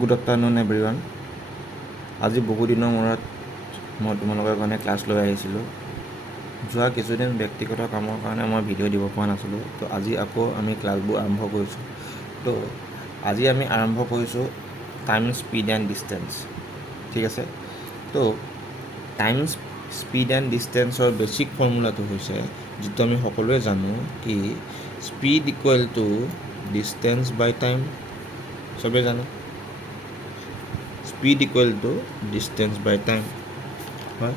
Good afternoon everyone. আজি বহু দিনৰ মূৰত মই তোমালোকৰ কাৰণে ক্লাছ লৈ আহিছিলোঁ। যোৱা কিছুদিন ব্যক্তিগত কামৰ কাৰণে মই ভিডিঅ' দিব পৰা নাছিলোঁ। তো আজি আকৌ আমি ক্লাছবোৰ আৰম্ভ কৰিছোঁ। তো আজি আমি আৰম্ভ কৰিছোঁ টাইম, স্পীড এণ্ড ডিষ্টেঞ্চ। ঠিক আছে। তো টাইম, স্পীড এণ্ড ডিষ্টেঞ্চৰ বেচিক ফৰ্মুলাটো হৈছে, যিটো আমি সকলোৱে জানো, কি speed equal to distance by time. চবেই জানো speed equal to distance by time হয়।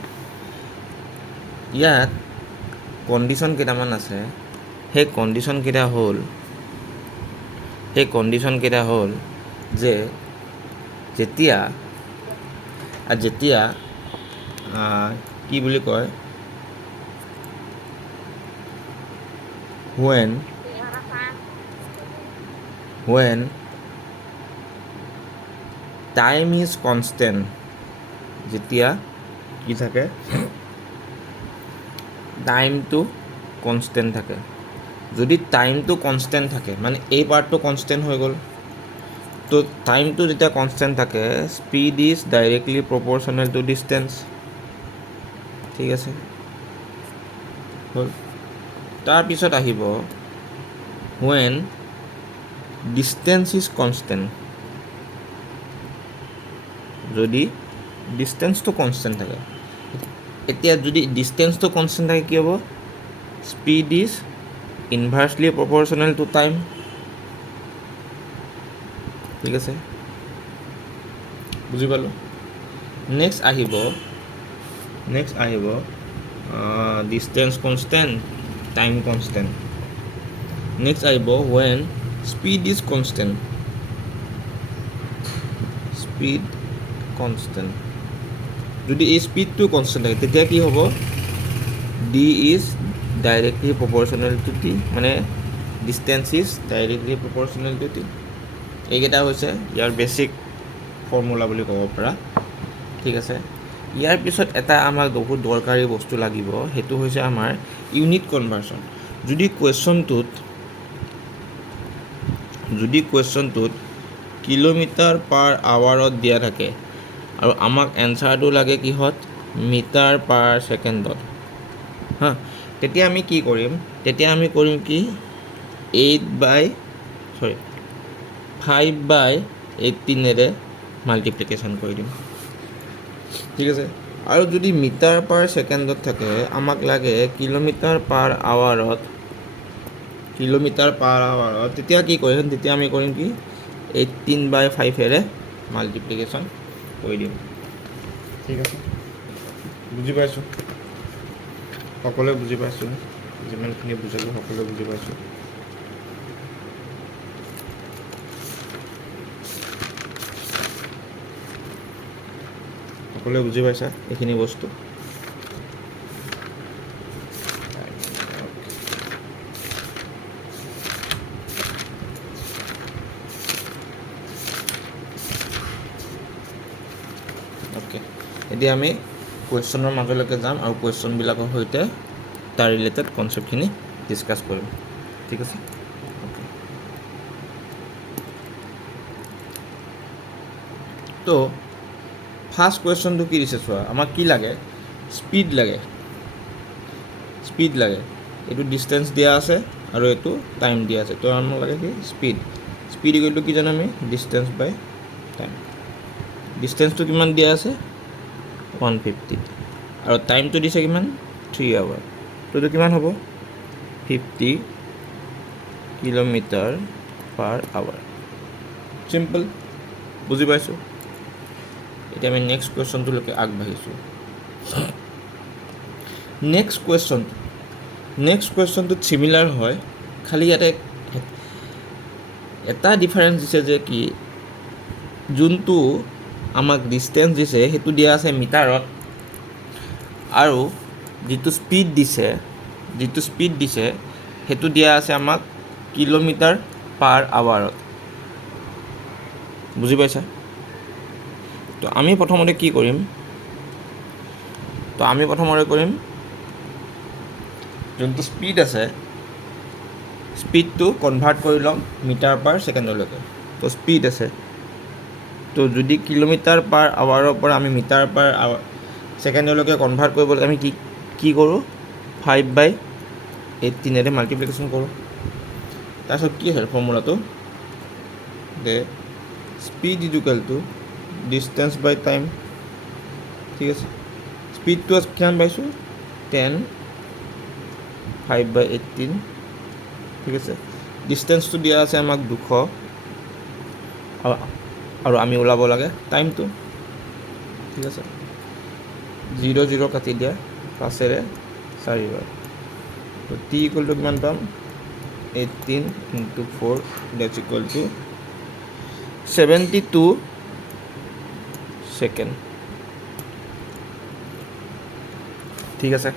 ইয়াত কণ্ডিশ্যন কেইটামান আছে। সেই কণ্ডিশ্যন কেইটা হ'ল যে যেতিয়া কি বুলি কয়, when টাইম ইজ কনষ্টেণ্ট, যেতিয়া কি থাকে, টাইমটো কনষ্টেণ্ট থাকে। যদি টাইমটো কনষ্টেণ্ট থাকে, মানে এই পাৰ্টটো কনষ্টেণ্ট হৈ গ'ল, তো টাইমটো যেতিয়া কনষ্টেণ্ট থাকে, speed is directly proportional to distance. ঠিক আছে, হ'ল। তাৰপিছত আহিব when ডিষ্টেঞ্চ ইজ কনষ্টেণ্ট। যদি ডিষ্টেঞ্চটো কনষ্টেণ্ট থাকে, এতিয়া যদি ডিষ্টেঞ্চটো কনষ্টেণ্ট থাকে কি হ'ব, speed is inversely proportional to time. ঠিক আছে, বুজি পালোঁ। নেক্সট আহিব distance constant, time constant. Next আহিব when speed is constant, speed constant. যদি এই স্পীডটো কনষ্টেণ্ট থাকে, তেতিয়া কি হ'ব, D is directly proportional to T, মানে distance is directly proportional to T. এইকেইটা হৈছে ইয়াৰ বেচিক ফৰ্মুলা বুলি ক'ব পাৰা। ঠিক আছে। ইয়াৰ পিছত এটা আমাক বহুত দৰকাৰী বস্তু লাগিব, সেইটো হৈছে আমাৰ ইউনিট কনভাৰ্চন। যদি কুৱেশ্যনটোত কিলোমিটাৰ পাৰ আৱাৰত দিয়া থাকে আৰু আমাক এনচাৰটো লাগে কিহত, মিটাৰ পাৰ ছেকেণ্ডত, হা, তেতিয়া আমি কি কৰিম, কি 5/18 মাল্টিপ্লিকেশ্যন কৰি দিম। ঠিক আছে। আৰু যদি মিটাৰ পাৰ ছেকেণ্ডত থাকে, আমাক লাগে কিলোমিটাৰ পাৰ আৱাৰত, তেতিয়া কি কৰিম, তেতিয়া আমি কৰিম কি 18/5 মাল্টিপ্লিকেশ্যন কৰি দিম। ঠিক আছে, বুজি পাইছোঁ, সকলোৱে বুজি পাইছোঁ, যিমানখিনি বুজালোঁ সকলোৱে বুজি পাইছোঁ। সকলোৱে বুজি পাইছা এইখিনি বস্তু। অ'কে, এতিয়া আমি কুৱেশ্যনৰ মাজলৈকে যাম আৰু কুৱেশ্যনবিলাকৰ সৈতে তাৰ ৰিলেটেড কনচেপ্টখিনি ডিছকাছ কৰিম। ঠিক আছে, অ'কে। তো ফাৰ্ষ্ট কুৱেশ্যনটো কি দিছে চোৱা, আমাক কি লাগে, স্পীড লাগে। এইটো ডিষ্টেঞ্চ দিয়া আছে আৰু এইটো টাইম দিয়া আছে। তো আমাক লাগে কি স্পীড ইকুৱেল টু কি জানো আমি, ডিষ্টেঞ্চ বাই টাইম। ডিষ্টেঞ্চটো কিমান দিয়া আছে, 150, আৰু টাইমটো দিছে কিমান, 3 আৱাৰ। তো এইটো কিমান হ'ব, 50 কিলোমিটাৰ পাৰ আৱাৰ। চিম্পল, বুজি পাইছোঁ। এতিয়া আমি নেক্সট কুৱেশ্যনটোলৈকে আগবাঢ়িছোঁ। নেক্সট কুৱেশ্যনটোত চিমিলাৰ হয়, খালি ইয়াতে এটা ডিফাৰেঞ্চ দিছে যে কি, যোনটো আমাক ডিষ্টেঞ্চ দিছে সেইটো দিয়া আছে মিটাৰত, আৰু যিটো স্পীড দিছে সেইটো দিয়া আছে আমাক কিলোমিটাৰ পাৰ আৱাৰত। বুজি পাইছা? তো আমি প্ৰথমতে কি কৰিম, যোনটো স্পীড আছে, স্পীডটো কনভাৰ্ট কৰি ল'ম মিটাৰ পাৰ ছেকেণ্ডলৈকে। তো স্পীড আছে তো যদি কিলোমিটাৰ পাৰ আৱাৰৰ পৰা আমি মিটাৰ পাৰ ছেকেণ্ডলৈকে কনভাৰ্ট কৰিবলৈ আমি কি কৰোঁ 5/18 মাল্টিপ্লিকেশ্যন কৰোঁ তাৰপিছত কি হয় ফৰ্মুলাটো যে speed equal to distance by time ঠিক আছে স্পীডটো কিমান পাইছোঁ 10 5/18 ঠিক আছে ডিষ্টেঞ্চটো দিয়া আছে আমাক 200 আৰু আমি ওলাব লাগে টাইমটো ঠিক আছে 0 কাটি দিয়া 5ৰে 4 তো টি ইকুৱেল টু কিমান পাম 18 × 4 দ্যাটছ ইকুৱেল টু 72 সেকেন্ড ঠিক আছে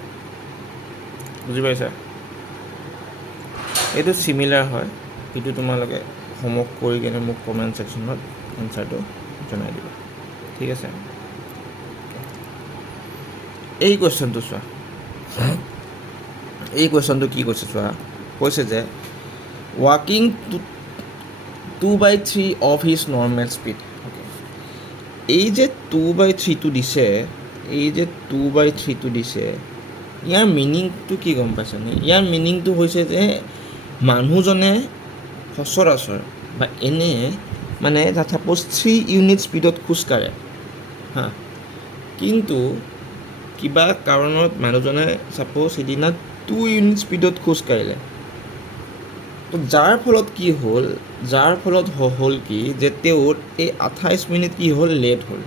বুজি পাইছা এইটো সিমিলাৰ হয় এইটো তোমালোকে হোমৱৰ্ক কৰি কিনে মোক কমেণ্ট ছেকশ্যনত এনচাৰটো জনাই দিবা ঠিক আছে এই কুৱেশ্যনটো চোৱা এই কুৱেশ্যনটো কি কৈছে চোৱা কৈছে যে ৱাকিং 2/3 অফ হিজ নৰ্মেল স্পীড এই যে 2/3টো দিছে এই যে 2/3টো দিছে ইয়াৰ মিনিংটো কি গম পাইছানে ইয়াৰ মিনিংটো হৈছে যে মানুহজনে সচৰাচৰ বা এনে মানে ছাপ'জ 3 ইউনিট স্পীডত খোজকাঢ়ে হা কিন্তু কিবা কাৰণত মানুহজনে ছাপ'জ সিদিনা 2 ইউনিট স্পীডত খোজকাঢ়িলে তো যাৰ ফলত হ'ল কি যে তেওঁৰ এই 28 মিনিট কি হ'ল লেট হ'ল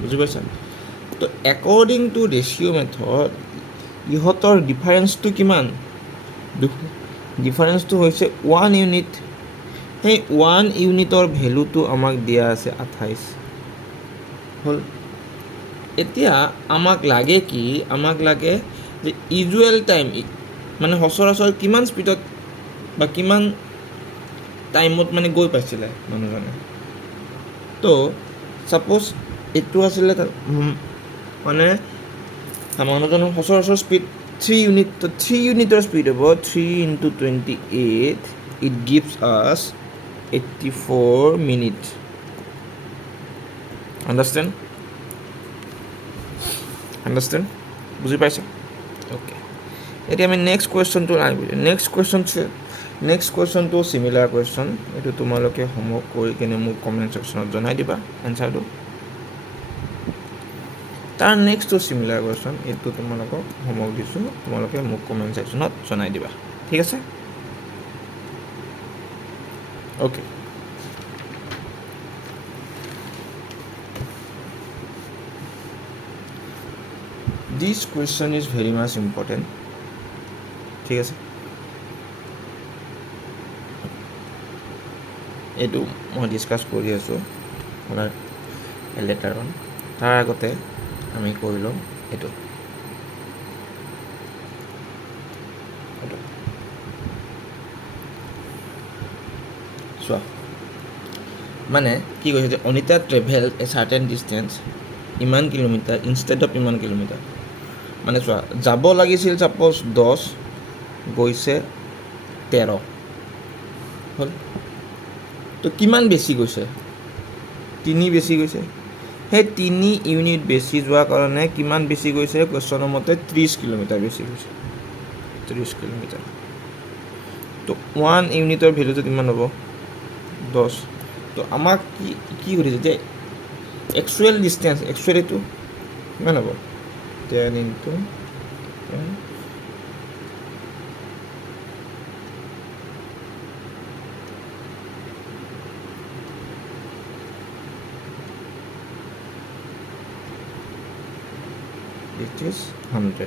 বুজি পাইছা তো একৰ্ডিং টু ৰেচিঅ' মেথড ইহঁতৰ ডিফাৰেঞ্চটো কিমান ডিফাৰেঞ্চটো হৈছে 1 ইউনিট সেই 1 ইউনিটৰ ভেলুটো আমাক দিয়া আছে 28 হ'ল এতিয়া আমাক লাগে যে ইউজুৱেল টাইম মানে সচৰাচৰ কিমান স্পীডত বা কিমান টাইমত মানে গৈ পাইছিলে মানুহজনে তো ছাপ'জ এইটো আছিলে মানে মানুহজনৰ সচৰাচৰ স্পীড 3 ইউনিট তো 3 ইউনিটৰ স্পীড হ'ব 3 × 28 ইট গিভছ আছ 84 মিনিট আণ্ডাৰষ্টেণ্ড বুজি পাইছা অ'কে এতিয়া আমি নেক্সট কুৱেশ্যনটো চিমিলাৰ কুৱেশ্যন এইটো তোমালোকে হোমৱৰ্ক কৰি কিনে মোক কমেণ্ট ছেকশ্যনত জনাই দিবা এনচাৰটো তাৰ নেক্সটটো চিমিলাৰ কুৱেশ্যন এইটো তোমালোকক হোমৱৰ্ক দিছোঁ তোমালোকে মোক কমেণ্ট ছেকশ্যনত জনাই দিবা ঠিক আছে okay this question is very much important ঠিক আছে এইটো মই ডিছকাছ কৰি আছোঁ আপোনাৰ লেটাৰ অন তাৰ আগতে আমি কৰি ল'ম এইটো চোৱা মানে কি কৈছে যে অনিতা ট্ৰেভেল এ চাৰ্টেন ডিষ্টেঞ্চ ইমান কিলোমিটাৰ ইনষ্টেড অফ ইমান কিলোমিটাৰ মানে চোৱা যাব লাগিছিল ছাপ'জ 10 গৈছে 13 হ'ল তো কিমান বেছি গৈছে 3 বেছি গৈছে সেই 3 ইউনিট বেছি যোৱাৰ কাৰণে কিমান বেছি গৈছে কুৱেশ্যনৰ মতে 30 কিলোমিটাৰ বেছি গৈছে 30 কিলোমিটাৰ তো 1 ইউনিটৰ ভেলুটো কিমান হ'ব 10 তো আমাক কি কৰিছে যে একচুৱেল ডিষ্টেঞ্চ এইটো কিমান হ'ব 10 × 10 it is 100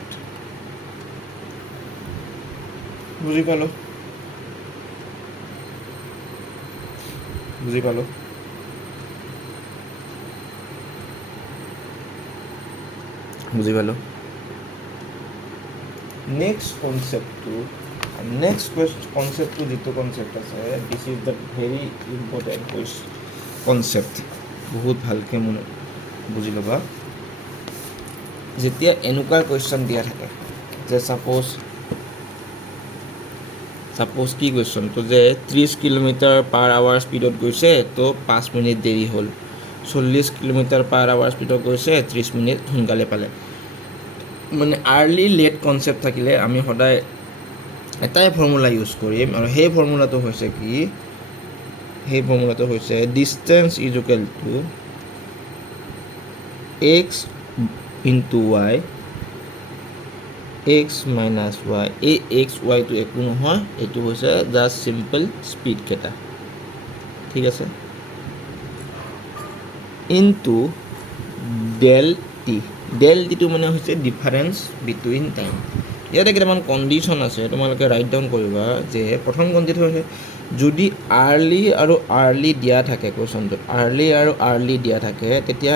বুজি পালো নেক্সট কনচেপ্টটো যিটো কনচেপ্ট আছে দিছ is the very important concept বহুত ভালকৈ বুজি ল'বা যেতিয়া এনেকুৱা কুৱেশ্যন দিয়া থাকে যে ছাপ'জ সাপোজ কি কুৱেশ্যনটো যে 30 কিলোমিটাৰ পাৰ আৱাৰ স্পীডত গৈছে তো 5 মিনিট দেৰি হ'ল, 40 কিলোমিটাৰ পাৰ আৱাৰ স্পীডত গৈছে 30 মিনিট সোনকালে পালে। মানে আৰ্লি লেট কনচেপ্ট থাকিলে আমি সদায় এটাই ফৰ্মুলা ইউজ কৰিম, আৰু সেই ফৰ্মুলাটো হৈছে কি, সেই ফৰ্মুলাটো হৈছে distance is equal to x into Y X minus Y. এই এক্স ৱাইটো একো নহয়, এইটো হৈছে জাষ্ট চিম্পল স্পীড কেইটা, ঠিক আছে, ইনটু ডেল টি। ডেল টিটো মানে হৈছে ডিফাৰেঞ্চ বিটুইন টাইম। ইয়াতে কেইটামান কণ্ডিশ্যন আছে, তোমালোকে ৰাইট ডাউন কৰিবা। যে প্ৰথম কণ্ডিশ্যন হৈছে যদি আৰ্লি দিয়া থাকে কুৱেশ্যনটোত, আৰ্লি দিয়া থাকে, তেতিয়া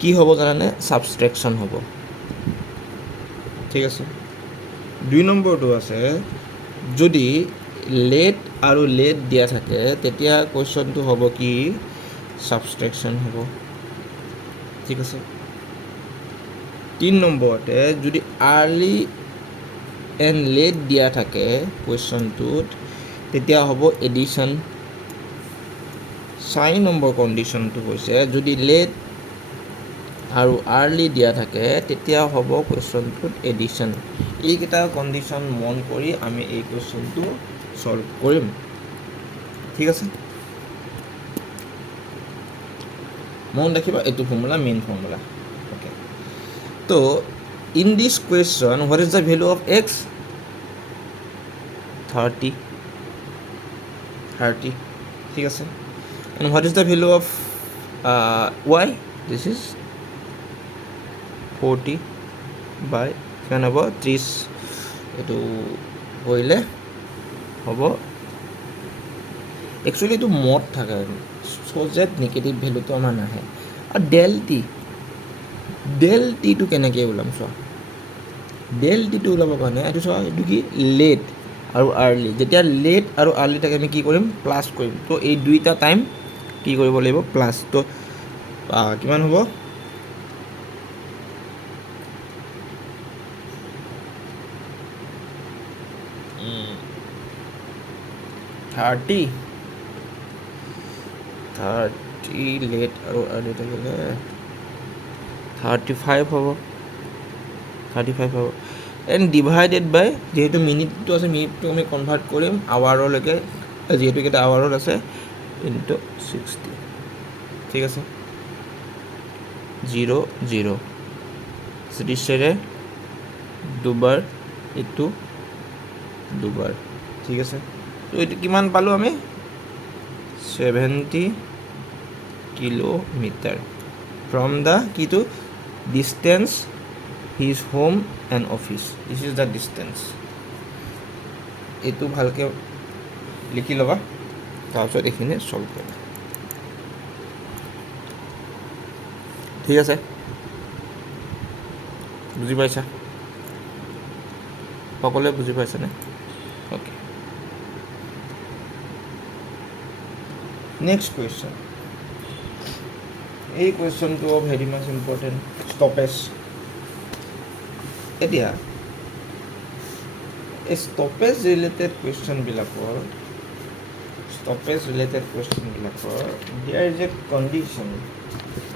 কি হ'ব জানানে, ছাবষ্ট্ৰেকশ্যন হ'ব, ঠিক আছে। 2 নম্বৰটো আছে যদি লেট দিয়া থাকে, তেতিয়া কুৱেশ্যনটো হ'ব কি, ছাবষ্ট্ৰেকশ্যন হ'ব, ঠিক আছে। 3 নম্বৰতে যদি আৰ্লি এণ্ড লেট দিয়া থাকে কুৱেশ্যনটোত, তেতিয়া হ'ব এডিশ্যন। 4 নম্বৰ কণ্ডিশ্যনটো হৈছে যদি লেট আৰু আৰ্লি দিয়া থাকে, তেতিয়া হ'ব কুৱেশ্যনটোত এডিশ্যন। এইকেইটা কণ্ডিশ্যন মন কৰি আমি এই কুৱেশ্যনটো ছল্ভ কৰিম, ঠিক আছে। মন ৰাখিবা, এইটো ফৰ্মুলা মেইন ফৰ্মুলা, অ'কে। তো in this question what is the value of x? 30, ঠিক আছে। And what is the value of Y? This is 40 বাই কিমান হ'ব 30। এইটো কৰিলে হ'ব, একচুৱেলি এইটো মড থাকে, চ' যে নিগেটিভ ভেলুটো আমাৰ নাহে। আৰু ডেল টিটো কেনেকৈ ওলাম চোৱা, ডেল টিটো ওলাবৰ কাৰণে এইটো চোৱা, এইটো কি লেট আৰু আৰ্লি। যেতিয়া লেট আৰু আৰ্লি থাকে আমি কি কৰিম, প্লাছ কৰিম। তো এই দুইটা টাইম কি কৰিব লাগিব, প্লাছ। তো কিমান হ'ব, 30 লেট আৰু আৰ্লি থাকিলে 35 হ'ব, এণ্ড ডিভাইডেড বাই, যিহেতু মিনিটটো আছে, মিনিটটো আমি কনভাৰ্ট কৰিম আৱাৰলৈকে, যিহেতু কেইটা আৱাৰত আছে, ইনটু 60, ঠিক আছে। 0 0 30ৰে দুবাৰ, এইটো দুবাৰ, ঠিক আছে। তো এইটো কিমান পালোঁ আমি, 70 কিলোমিটাৰ ফ্ৰম দ্য কিটো distance his home and office. This is the distance. এইটো ভালকৈ লিখি ল'বা, তাৰপিছত এইখিনি ছল্ভ কৰিবা, ঠিক আছে। বুজি পাইছা, সকলোৱে বুজি পাইছেনে? Okay, next question. এই কুৱেশ্যনটো ভেৰি মাছ ইম্পৰ্টেণ্ট, ষ্টপেজ। এতিয়া এই ষ্টপেজ ৰিলেটেড কুৱেশ্যনবিলাকৰ there is a condition.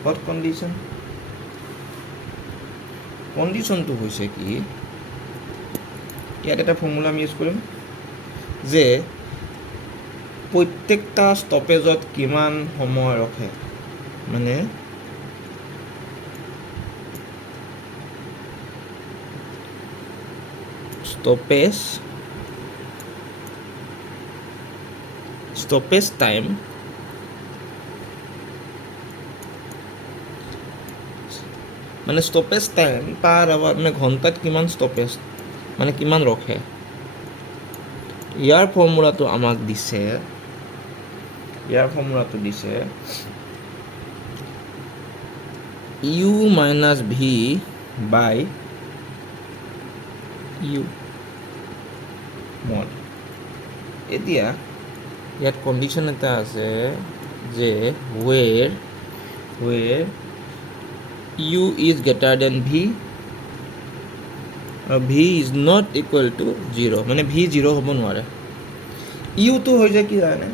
What condition? কণ্ডিশ্যনটো হৈছে কি, ইয়াত এটা ফৰ্মুলা আমি ইউজ কৰিম যে প্ৰত্যেকটা ষ্টপেজত কিমান সময় ৰখে, মানে ষ্টপেজ টাইম মানে ষ্টপেজ টাইম পাৰ আৱাৰ, মানে ঘণ্টাত কিমান ষ্টপেজ, মানে কিমান ৰখে। ইয়াৰ ফৰ্মুলাটো আমাক দিছে, U minus V by U mod. এতিয়া ইয়াত কণ্ডিশ্যন এটা আছে যে where U is greater than V আৰু V is not equal to 0, মানে ভি 0 হ'ব নোৱাৰে। ইউটো হৈছে কি জানে,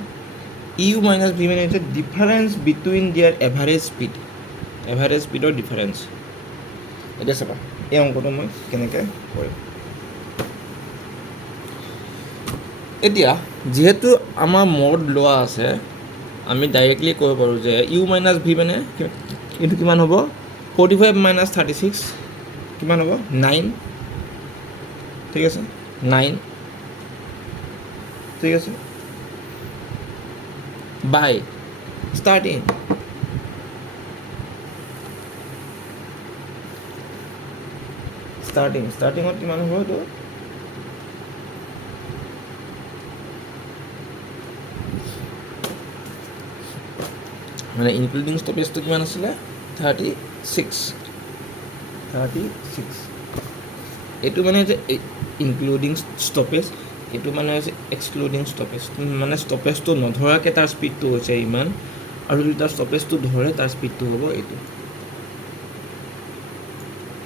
ইউ মাইনাছ ভি মানে হৈছে ডিফাৰেঞ্চ বিটুইন দিয়াৰ এভাৰেজ স্পীড, এভাৰেজ স্পীডৰ ডিফাৰেঞ্চ। এতিয়া চাবা এই অংকটো মই কেনেকৈ কৰিম। এতিয়া যিহেতু আমাৰ মড লোৱা আছে, আমি ডাইৰেক্টলি ক'ব পাৰোঁ যে ইউ মাইনাছ ভি মানে এইটো কিমান হ'ব, 45 মাইনাছ 36 কিমান হ'ব 9, ঠিক আছে 9, ঠিক আছে, বাই ষ্টাৰ্টিঙত কিমান হ'ব এইটো, মানে ইনক্লুডিং ষ্টপেজটো কিমান আছিলে 36, এইটো মানে হৈছে ইনক্লুডিং ষ্টপেজ, এইটো মানে হৈছে এক্সক্লুডিং ষ্টপেজ, মানে ষ্টপেজটো নধৰাকৈ তাৰ স্পীডটো হৈছে ইমান, আৰু যদি তাৰ ষ্টপেজটো ধৰে তাৰ স্পীডটো হ'ব এইটো,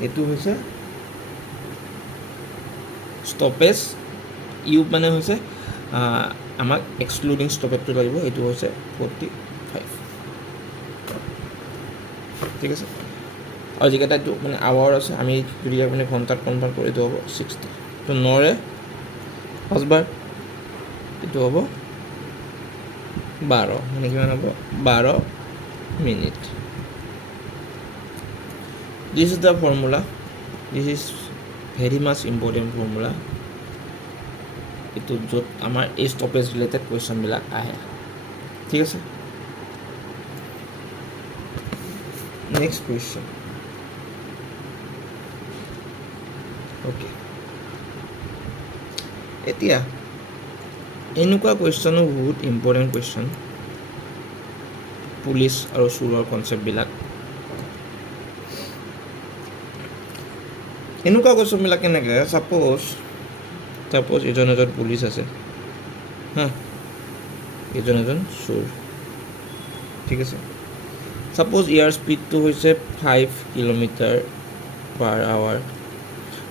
এইটো হৈছে ষ্টপেজ। ইউ মানে হৈছে আমাক এক্সক্লুডিং ষ্টপেজটো লাগিব, এইটো হৈছে 45, ঠিক আছে। আৰু যিকেইটা এইটো মানে আৱাৰ আছে, আমি যদি আপুনি ঘণ্টাত কনভাৰ্ট কৰি এইটো হ'ব 60, তো 9ৰে 5 বাৰ এইটো হ'ব 12, মানে কিমান হ'ব 12 minute. This is the formula, this is very much important formula, এইটো য'ত আমাৰ এই ষ্টপেজ ৰিলেটেড কুৱেশ্যনবিলাক আহে, ঠিক আছে। Next question, okay. এতিয়া এনেকুৱা কুৱেশ্যনো বহুত ইম্পৰ্টেণ্ট কুৱেশ্যন, পুলিচ আৰু চোৰৰ কনচেপ্টবিলাক, এনেকুৱা কুৱেশ্যনবিলাক কেনেকৈ, ছাপ'জ এজন পুলিচ আছে হা, এজন চোৰ, ঠিক আছে। ছাপ'জ ইয়াৰ স্পীডটো হৈছে 5 কিলোমিটাৰ/আৱাৰ,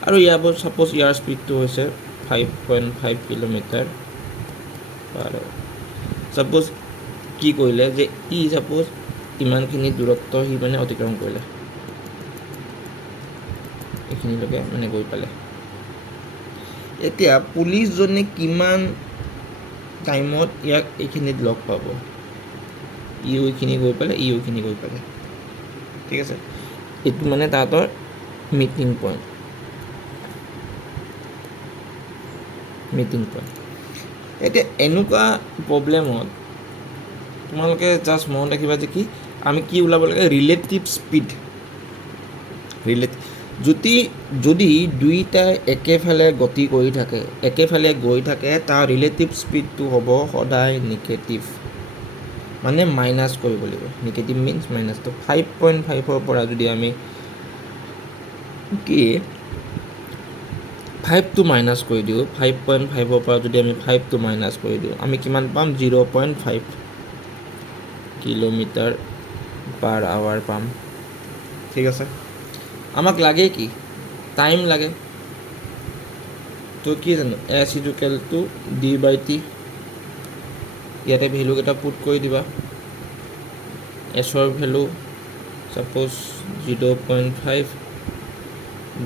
আৰু ছাপ'জ ইয়াৰ স্পীডটো হৈছে 5.5 কিলোমিটাৰ/আৱাৰ। ছাপ'জ কি কৰিলে যে ছাপ'জ ইমানখিনি দূৰত্ব সি মানে অতিক্ৰম কৰিলে, এইখিনিলৈকে মানে গৈ পালে। এতিয়া পুলিচজনে কিমান টাইমত ইয়াক এইখিনিত লগ পাব, এইখিনি গৈ পালে, এইখিনি গৈ পালে, ঠিক আছে। এইটো মানে তাহাঁতৰ মিটিং পইণ্ট। এতিয়া এনেকুৱা প্ৰব্লেমত তোমালোকে জাষ্ট মনত ৰাখিবা যে কি আমি কি ওলাব লাগে, ৰিলেটিভ স্পীড। যদি দুইটাই একেফালে গতি কৰি থাকে, একেফালে গৈ থাকে, তাৰ ৰিলেটিভ স্পীডটো হ'ব সদায় নিগেটিভ, মানে মাইনাছ কৰিব লাগিব। Negative means minus. তো 5.5ৰ পৰা যদি আমি 5টো মাইনাছ কৰি দিওঁ, 5.5ৰ পৰা যদি আমি 5টো মাইনাছ কৰি দিওঁ, আমি কিমান পাম 0.5 কিলোমিটাৰ/আৱাৰ পাম, ঠিক আছে। আমাক লাগে কি, টাইম লাগে। তো কি জানো, S=D/T, ইয়াতে ভেলুকেইটা পুট কৰি দিবা। এছৰ ভেলু ছাপ'জ 0.5,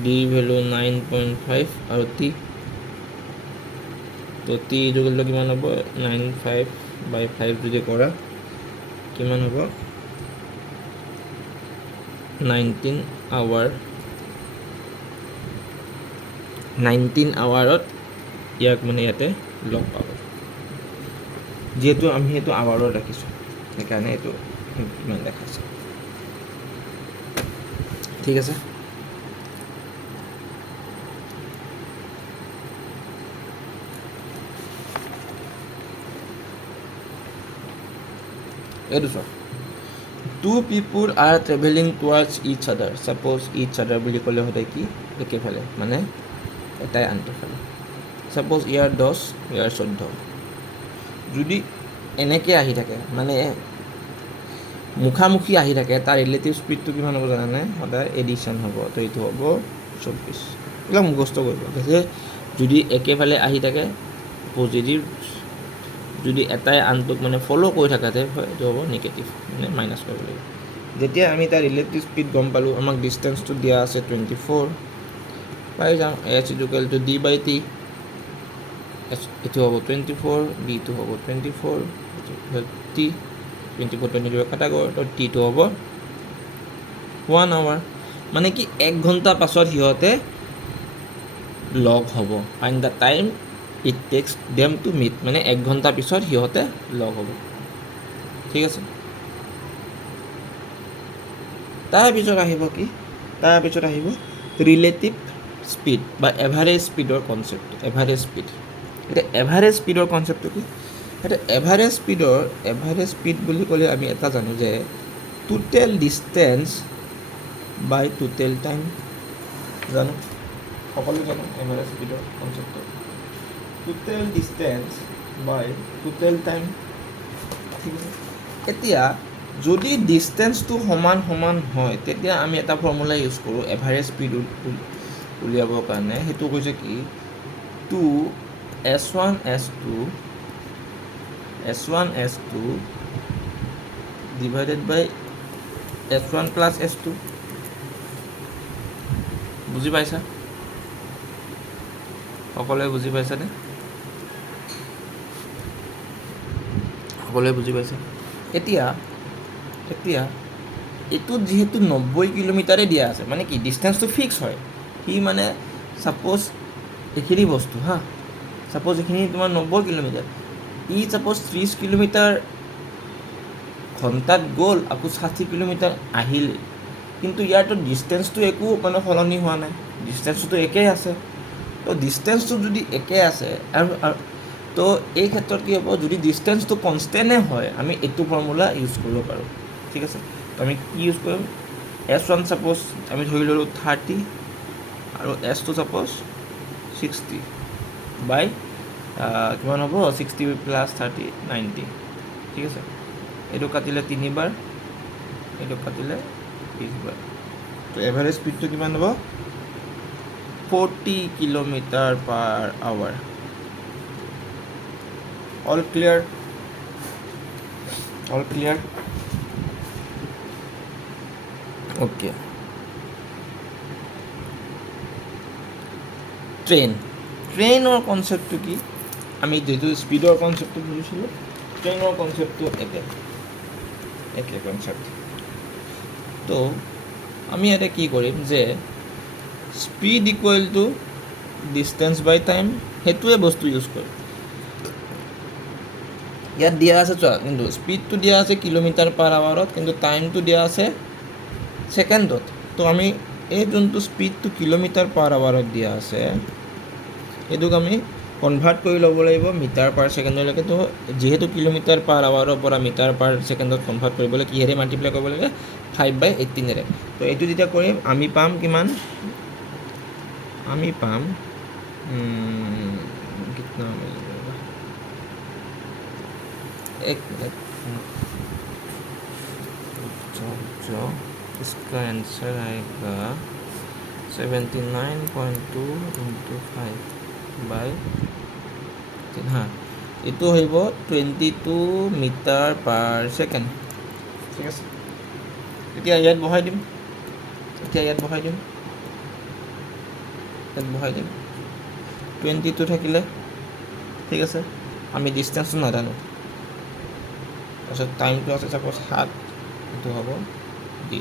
ডি ভেলু 9.5 আৰু টি, তো টি ইকুৱেল কিমান হ'ব 9/5 যদি কৰা কিমান হ'ব 19 আৱাৰ। 19 আৱাৰত ইয়াক মানে ইয়াতে লগ পাব, যিহেতু আমি সেইটো আৱাৰত ৰাখিছোঁ সেইকাৰণে এইটো ইমান দেখাইছে, ঠিক আছে। এইটো চাওক, 2 people are traveling towards each other, suppose each other বুলি ক'লে সদায় কি একেফালে, মানে এটাই আনটোফালে। ছাপ'জ ইয়াৰ 10, ইয়াৰ 14, যদি এনেকৈ আহি থাকে, মানে মুখামুখি আহি থাকে, তাৰ ৰিলেটিভ স্পীডটো কিমান হ'ব জানানে, সদায় এডিশ্যন হ'ব। তো এইটো হ'ব 24। এইবিলাক মুখস্থ কৰিব যে যদি একেফালে আহি থাকে পজিটিভ যদি এটাই আনটোক মানে ফ'ল' কৰি থাকে এইটো হ'ব নিগেটিভ মানে মাইনাছ কৰিব লাগিব যেতিয়া আমি তাৰ ৰিলেটিভ স্পীড গম পালোঁ আমাক ডিষ্টেঞ্চটো দিয়া আছে 24 পাই যাওঁ h equal to d by t এইটো হ'ব 24 bটো হ'ব 24 t 24 22 কাটা গ'ল তো tটো হ'ব 1 আৱাৰ মানে কি 1 ঘণ্টা পাছত সিহঁতে লগ হ'ব fine the time it takes them to meet মানে 1 ঘণ্টা পিছত সিহঁতে লগ হ'ব ঠিক আছে তাৰপিছত আহিব কি তাৰপিছত আহিব ৰিলেটিভ স্পীড বা এভাৰেজ স্পীডৰ কনচেপ্ট এভাৰেজ স্পীড এতিয়া এভাৰেজ স্পীডৰ কনচেপ্টটো কি এতিয়া এভাৰেজ স্পীড বুলি ক'লে আমি এটা জানো যে টোটেল ডিষ্টেঞ্চ বাই টোটেল টাইম জানো সকলো জানো এভাৰেজ স্পীডৰ কনচেপ্টটো টোটেল ডিষ্টেঞ্চ বাই টোটেল টাইম ঠিক আছে এতিয়া যদি ডিষ্টেঞ্চটো সমান হয় তেতিয়া আমি এটা ফৰ্মুলা ইউজ কৰোঁ এভাৰেজ স্পীড উলিয়াবৰ কাৰণে সেইটো কৈছে কি 2s1 s2 ডিভাইডেড বাই s1 প্লাছ s2 বুজি পাইছা সকলোৱে বুজি পাইছানে সকলোৱে বুজি পাইছে এতিয়া এইটোত যিহেতু 90 কিলোমিটাৰে দিয়া আছে মানে কি ডিষ্টেঞ্চটো ফিক্স হয় সি মানে ছাপ'জ এইখিনি বস্তু ছাপ'জ এইখিনি তোমাৰ 90 কিলোমিটাৰ ছাপ'জ 30 কিলোমিটাৰ ঘণ্টাত গ'ল আকৌ 60 কিলোমিটাৰ আহিলে কিন্তু ইয়াৰতো ডিষ্টেঞ্চটো একো মানে সলনি হোৱা নাই ডিষ্টেঞ্চটো একেই আছে তো ডিষ্টেঞ্চটো যদি একেই আছে আৰু তো এই ক্ষেত্ৰত কি হ'ব যদি ডিষ্টেঞ্চটো কনষ্টেণ্টে হয় আমি এইটো ফৰ্মুলা ইউজ কৰিব পাৰোঁ ঠিক আছে তো আমি কি ইউজ কৰিম s1 ছাপ'জ আমি ধৰি ল'লোঁ 30 আৰু s2 ছাপ'জ 60 বাই কিমান হ'ব 60 প্লাছ 30 90 ঠিক আছে এইটো কাটিলে 3 বাৰ এইটো কাটিলে 20 বাৰ তো এভাৰেজ স্পীডটো কিমান হ'ব 40 kilometre per hour all clear okay ট্ৰেইনৰ কনচেপ্টটো কি আমি যিটো স্পীডৰ কনচেপ্টটো বুজিছিলোঁ ট্ৰেইনৰ কনচেপ্টটো একে কনচেপ্ট তো আমি ইয়াতে কি কৰিম যে speed equal to distance by time সেইটোৱে বস্তু ইউজ কৰিম ইয়াত দিয়া আছে চোৱা কিন্তু স্পীডটো দিয়া আছে কিলোমিটাৰ পাৰ আৱাৰত কিন্তু টাইমটো দিয়া আছে ছেকেণ্ডত তো আমি এই যোনটো স্পীডটো কিলোমিটাৰ পাৰ আৱাৰত দিয়া আছে এইটোক আমি কনভাৰ্ট কৰি ল'ব লাগিব মিটাৰ পাৰ ছেকেণ্ডলৈকে তো যিহেতু কিলোমিটাৰ পাৰ আৱাৰৰ পৰা মিটাৰ পাৰ ছেকেণ্ডত কনভাৰ্ট কৰিবলৈ কিহেৰে মাল্টিপ্লাই কৰিব লাগে 5/18ৰে তো এইটো যেতিয়া কৰিম আমি পাম কিমান আমি পাম कितना मिलेगा एक मिनट जो इसका आंसर आएगा 79.2 into 5 by এইটো হইব 22 মিটাৰ পাৰ ছেকেণ্ড ঠিক আছে এতিয়া ইয়াত বহাই দিম ইয়াত বহাই দিম 22 থাকিলে ঠিক আছে আমি ডিষ্টেঞ্চটো নাজানো তাৰপিছত টাইমটো আছে ছাপ'জ 7 এইটো হ'ব ডি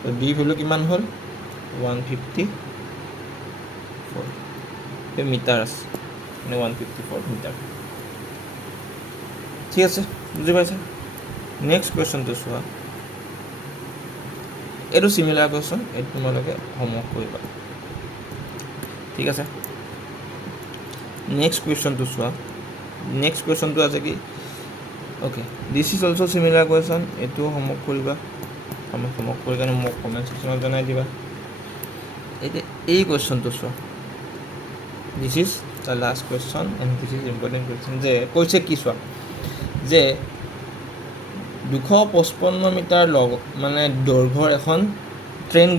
তো ডি ভেলু কিমান হ'ল 154 মিটাৰ আছে মানে 154 মিটাৰ ঠিক আছে বুজি পাইছা নেক্সট কুৱেশ্যনটো চোৱা এইটো চিমিলাৰ কুৱেশ্যন এইটো তোমালোকে হোমৱৰ্ক কৰিবা ঠিক আছে নেক্সট কুৱেশ্যনটো চোৱা নেক্সট কুৱেশ্যনটো আছে কি okay this is also' similar question এইটোও হোমৱৰ্ক কৰিবা হোমৱৰ্ক কৰি কাৰণে মোক কমেণ্ট ছেকশ্যনত জনাই দিবা এতিয়া এই কুৱেশ্যনটো চোৱা দিছ is the last question and this is important question যে কৈছে কি চোৱা যে 255 মিটাৰ মানে দৈৰ্ঘ্যৰ এখন ট্ৰেইন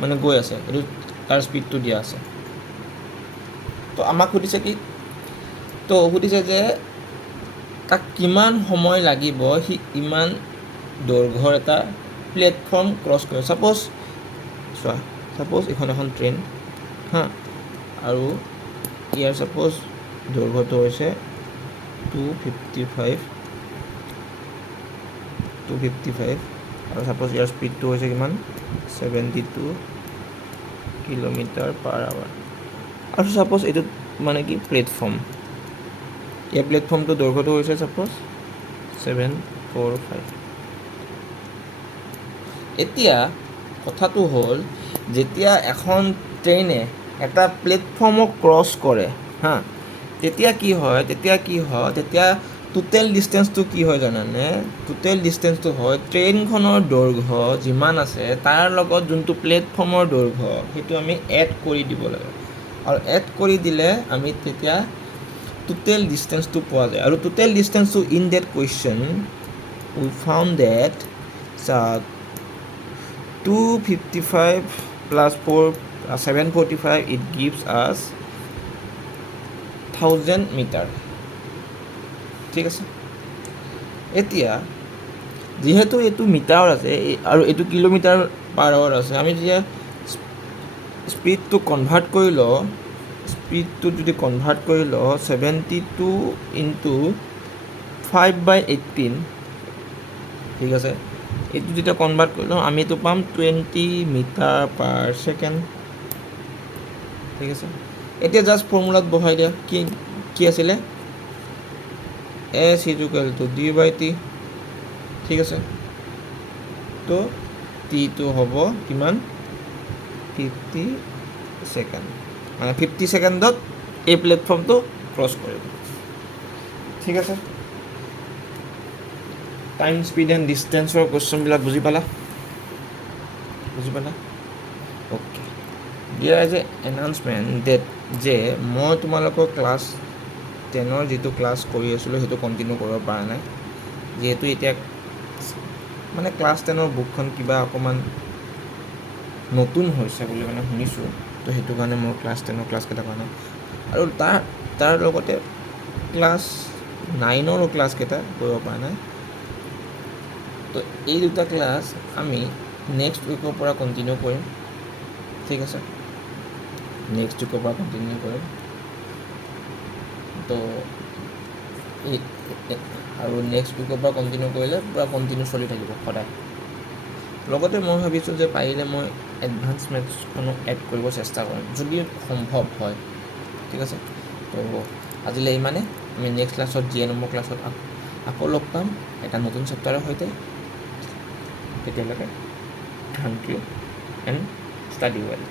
মানে গৈ আছে এইটো তাৰ স্পীডটো দিয়া আছে তো আমাক সুধিছে কি তো সুধিছে যে তাক কিমান সময় লাগিব সি ইমান দৈৰ্ঘ্যৰ এটা প্লেটফৰ্ম ক্ৰছ কৰে। ছাপ'জ চোৱা, ছাপ'জ এইখন এখন ট্ৰেইন হা, আৰু ইয়াৰ ছাপ'জ দৈৰ্ঘ্যটো হৈছে 255 আৰু ছাপ'জ ইয়াৰ স্পীডটো হৈছে কিমান 72 কিলোমিটাৰ/আৱাৰ। আৰু ছাপ'জ এইটো মানে কি প্লেটফৰ্ম, এই প্লেটফৰ্মটো দৈৰ্ঘ্যটো হৈছে ছাপ'জ 745। এতিয়া কথাটো হ'ল, যেতিয়া এখন ট্ৰেইনে এটা প্লেটফৰ্মক ক্ৰছ কৰে হা, তেতিয়া কি হয় তেতিয়া টোটেল ডিষ্টেঞ্চটো কি হয় জানানে? টোটেল ডিষ্টেঞ্চটো হয় ট্ৰেইনখনৰ দৈৰ্ঘ্য যিমান আছে তাৰ লগত যোনটো প্লেটফৰ্মৰ দৈৰ্ঘ্য সেইটো আমি এড কৰি দিব লাগে, আৰু এড কৰি দিলে আমি তেতিয়া টোটেল ডিষ্টেঞ্চটো পোৱা যায়। আৰু টোটেল ডিষ্টেঞ্চটো in that question we found that 255 plus 745 it gives us 1000 metre. ঠিক আছে, এতিয়া যিহেতু এইটো মিটাৰ আছে আৰু এইটো কিলোমিটাৰ/আৱাৰ আছে, আমি যেতিয়া স্পীডটো কনভাৰ্ট কৰি লওঁ, 72 ইনটু 5/18, ঠিক আছে, এইটো যেতিয়া কনভাৰ্ট কৰি লওঁ আমি এইটো পাম 20 মিটাৰ/ছেকেণ্ড। ঠিক আছে, এতিয়া জাষ্ট ফৰ্মুলাত বহাই দিয়া, কি আছিলে S = d/t। ঠিক আছে, তো টিটো হ'ব কিমান 50 ছেকেণ্ড, মানে 50 ছেকেণ্ডত এই প্লেটফৰ্মটো ক্ৰছ কৰিব। ঠিক আছে, টাইম, স্পীড এণ্ড ডিষ্টেঞ্চৰ কুৱেশ্যনবিলাক বুজি পালা? অ'কে, দিয়াৰ এজ এ এনাউন্সমেণ্ট ডেট যে মই তোমালোকৰ ক্লাছ 10ৰ যিটো ক্লাছ কৰি আছিলোঁ সেইটো কণ্টিনিউ কৰিব পৰা নাই, যিহেতু এতিয়া মানে ক্লাছ 10ৰ বুকখন কিবা অকণমান নতুন হৈছে বুলি মানে শুনিছোঁ, তো সেইটো কাৰণে মোৰ ক্লাছ 10ৰ ক্লাছকেইটা কৰা নাই। আৰু তাৰ লগতে ক্লাছ 9ৰো ক্লাছকেইটা কৰিব পৰা নাই। তো এই দুটা ক্লাছ আমি নেক্সট উইকৰ পৰা কণ্টিনিউ কৰিম। ঠিক আছে, নেক্সট উইকৰ পৰা কণ্টিনিউ কৰিম। তো আৰু নেক্সট উইকৰ পৰা কণ্টিনিউ কৰিলে পূৰা কণ্টিনিউ চলি থাকিব সদায়। লগতে মই ভাবিছোঁ যে পাৰিলে মই এডভান্স মেথছখনো এড কৰিব চেষ্টা কৰিম যদি সম্ভৱ হয়। ঠিক আছে, তো আজিলৈ ইমানে। আমি নেক্সট ক্লাছত GNM ক্লাছত আকৌ লগ পাম এটা নতুন চেপ্টাৰৰ সৈতে। তেতিয়ালৈকে thank you and study well.